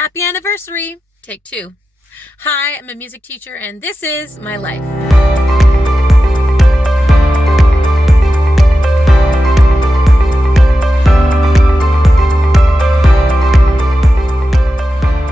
Happy anniversary! Take two. Hi, I'm a music teacher and this is my life.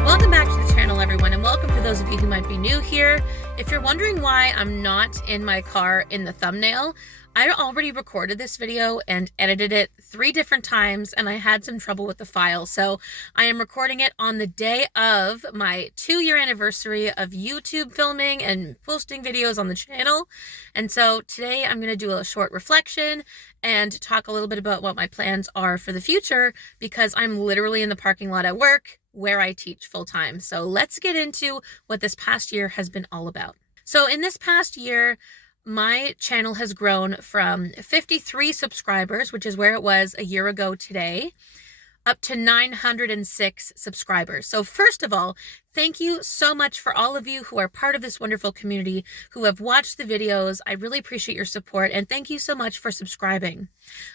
Welcome back to the channel, everyone, and welcome for those of you who might be new here. If you're wondering why I'm not in my car in the thumbnail, I already recorded this video and edited it 3 different times, and I had some trouble with the file. So I am recording it on the day of my 2-year anniversary of YouTube filming and posting videos on the channel. And so today I'm going to do a short reflection and talk a little bit about what my plans are for the future, because I'm literally in the parking lot at work where I teach full-time. So let's get into what this past year has been all about. So in this past year, my channel has grown from 53 subscribers, which is where it was a year ago today, up to 906 subscribers. So first of all, thank you so much for all of you who are part of this wonderful community, who have watched the videos. I really appreciate your support, and thank you so much for subscribing.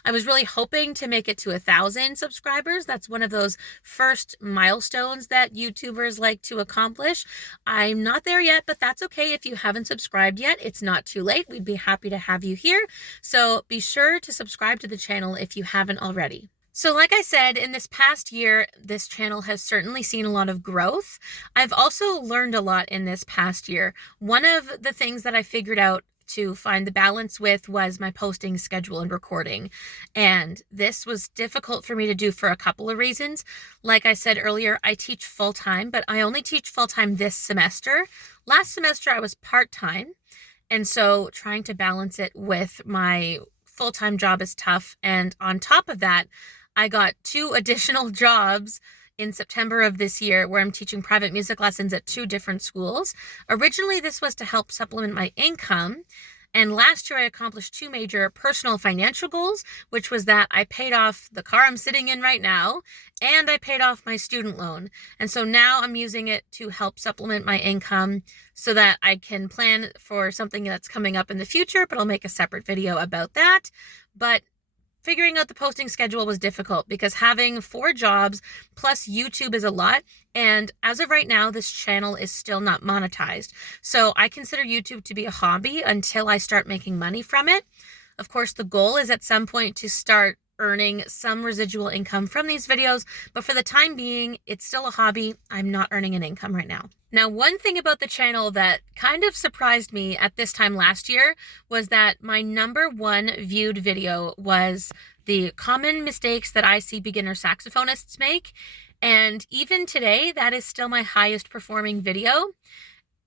I was really hoping to make it to 1,000 subscribers. That's one of those first milestones that YouTubers like to accomplish. I'm not there yet, but that's okay. If you haven't subscribed yet, it's not too late. We'd be happy to have you here. So be sure to subscribe to the channel if you haven't already. So like I said, in this past year, this channel has certainly seen a lot of growth. I've also learned a lot in this past year. One of the things that I figured out to find the balance with was my posting schedule and recording. And this was difficult for me to do for a couple of reasons. Like I said earlier, I teach full-time, but I only teach full-time this semester. Last semester, I was part-time. And so trying to balance it with my full-time job is tough. And on top of that, I got 2 additional jobs in September of this year where I'm teaching private music lessons at 2 different schools. Originally, this was to help supplement my income. And last year I accomplished 2 major personal financial goals, which was that I paid off the car I'm sitting in right now, and I paid off my student loan. And so now I'm using it to help supplement my income so that I can plan for something that's coming up in the future, but I'll make a separate video about that. But figuring out the posting schedule was difficult because having 4 jobs plus YouTube is a lot. And as of right now, this channel is still not monetized. So I consider YouTube to be a hobby until I start making money from it. Of course, the goal is at some point to start earning some residual income from these videos, but for the time being, it's still a hobby. I'm not earning an income right now. Now, one thing about the channel that kind of surprised me at this time last year was that my #1 viewed video was the common mistakes that I see beginner saxophonists make. And even today, that is still my highest performing video.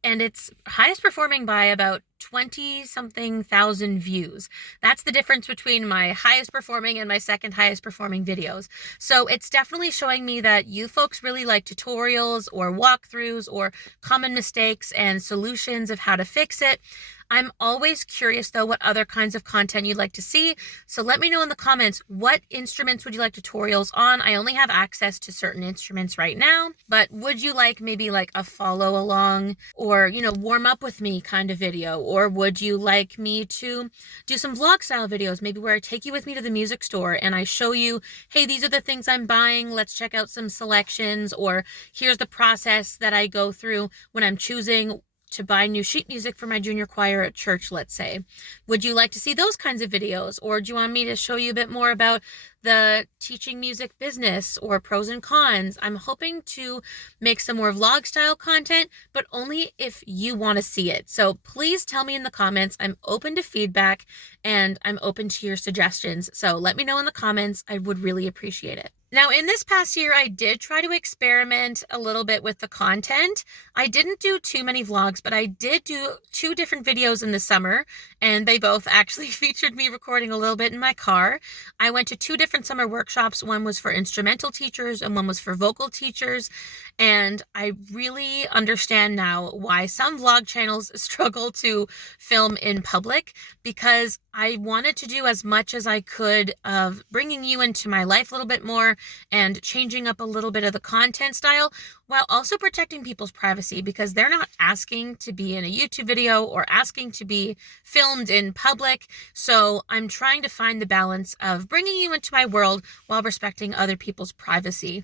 And it's highest performing by about 20-something thousand views. That's the difference between my highest performing and my second highest performing videos. So it's definitely showing me that you folks really like tutorials or walkthroughs or common mistakes and solutions of how to fix it. I'm always curious, though, what other kinds of content you'd like to see. So let me know in the comments, what instruments would you like tutorials on? I only have access to certain instruments right now, but would you like maybe like a follow along or, warm up with me kind of video? Or would you like me to do some vlog style videos, maybe where I take you with me to the music store and I show you, hey, these are the things I'm buying. Let's check out some selections, or here's the process that I go through when I'm choosing to buy new sheet music for my junior choir at church, let's say. Would you like to see those kinds of videos? Or do you want me to show you a bit more about the teaching music business or pros and cons? I'm hoping to make some more vlog style content, but only if you want to see it. So please tell me in the comments. I'm open to feedback and I'm open to your suggestions. So let me know in the comments. I would really appreciate it. Now, in this past year, I did try to experiment a little bit with the content. I didn't do too many vlogs, but I did do 2 different videos in the summer, and they both actually featured me recording a little bit in my car. I went to 2 different summer workshops. One was for instrumental teachers and one was for vocal teachers. And I really understand now why some vlog channels struggle to film in public, because I wanted to do as much as I could of bringing you into my life a little bit more and changing up a little bit of the content style while also protecting people's privacy, because they're not asking to be in a YouTube video or asking to be filmed in public. So I'm trying to find the balance of bringing you into my world while respecting other people's privacy.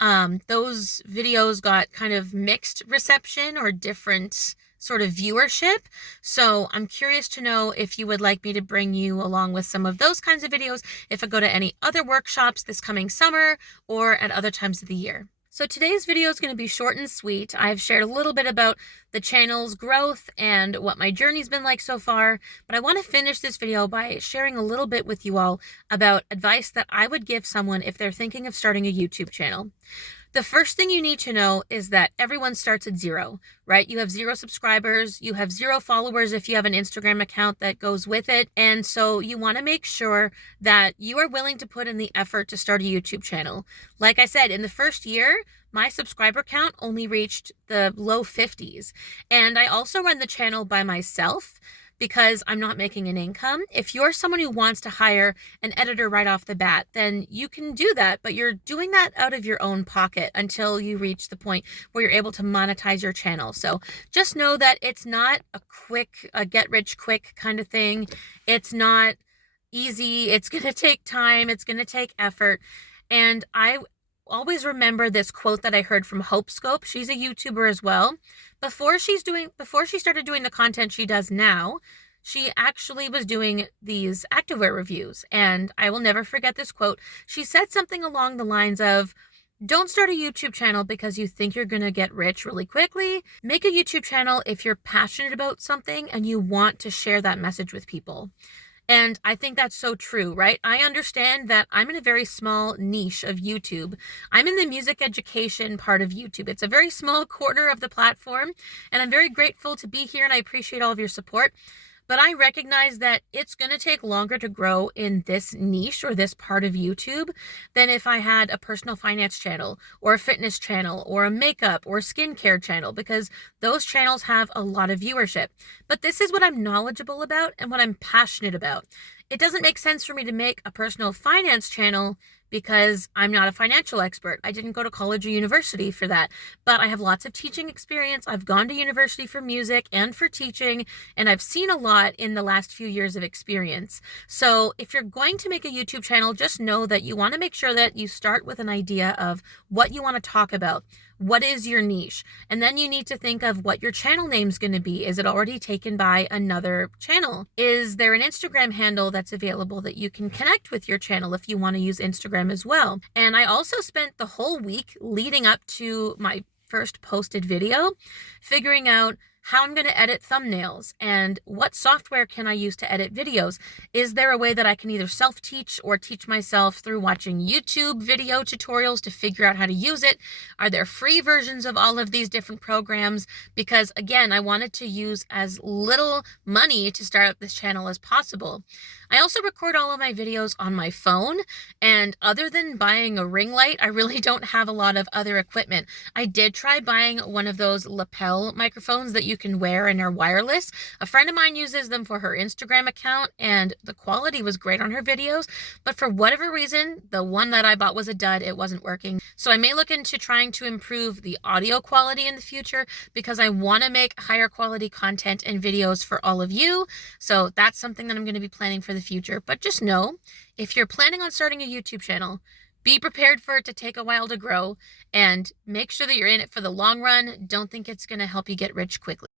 Those videos got kind of mixed reception or different sort of viewership. So I'm curious to know if you would like me to bring you along with some of those kinds of videos if I go to any other workshops this coming summer or at other times of the year. So today's video is going to be short and sweet. I've shared a little bit about the channel's growth and what my journey's been like so far, but I want to finish this video by sharing a little bit with you all about advice that I would give someone if they're thinking of starting a YouTube channel. The first thing you need to know is that everyone starts at zero, right? You have 0 subscribers, you have 0 followers if you have an Instagram account that goes with it. And so you want to make sure that you are willing to put in the effort to start a YouTube channel. Like I said, in the first year, my subscriber count only reached the low 50s. And I also run the channel by myself because I'm not making an income. If you're someone who wants to hire an editor right off the bat, then you can do that, but you're doing that out of your own pocket until you reach the point where you're able to monetize your channel. So just know that it's not a get rich quick kind of thing. It's not easy. It's going to take time. It's going to take effort. And I always remember this quote that I heard from Hope Scope. She's a YouTuber as well. Before she started doing the content she does now, she actually was doing these activewear reviews. And I will never forget this quote. She said something along the lines of, don't start a YouTube channel because you think you're going to get rich really quickly. Make a YouTube channel if you're passionate about something and you want to share that message with people. And I think that's so true, right? I understand that I'm in a very small niche of YouTube. I'm in the music education part of YouTube. It's a very small corner of the platform, and I'm very grateful to be here, and I appreciate all of your support. But I recognize that it's going to take longer to grow in this niche or this part of YouTube than if I had a personal finance channel or a fitness channel or a makeup or skincare channel, because those channels have a lot of viewership. But this is what I'm knowledgeable about and what I'm passionate about. It doesn't make sense for me to make a personal finance channel because I'm not a financial expert. I didn't go to college or university for that, but I have lots of teaching experience. I've gone to university for music and for teaching, and I've seen a lot in the last few years of experience. So if you're going to make a YouTube channel, just know that you want to make sure that you start with an idea of what you want to talk about. What is your niche? And then you need to think of what your channel name is going to be. Is it already taken by another channel? Is there an Instagram handle that's available that you can connect with your channel if you want to use Instagram as well? And I also spent the whole week leading up to my first posted video figuring out how I'm going to edit thumbnails and what software can I use to edit videos. Is there a way that I can either self-teach or teach myself through watching YouTube video tutorials to figure out how to use it? Are there free versions of all of these different programs? Because again, I wanted to use as little money to start up this channel as possible. I also record all of my videos on my phone, and other than buying a ring light, I really don't have a lot of other equipment. I did try buying one of those lapel microphones that you can wear and are wireless. A friend of mine uses them for her Instagram account, and the quality was great on her videos, but for whatever reason, the one that I bought was a dud. It wasn't working. So I may look into trying to improve the audio quality in the future because I want to make higher quality content and videos for all of you. So that's something that I'm going to be planning for the future. But just know, if you're planning on starting a YouTube channel, be prepared for it to take a while to grow, and make sure that you're in it for the long run. Don't think it's going to help you get rich quickly.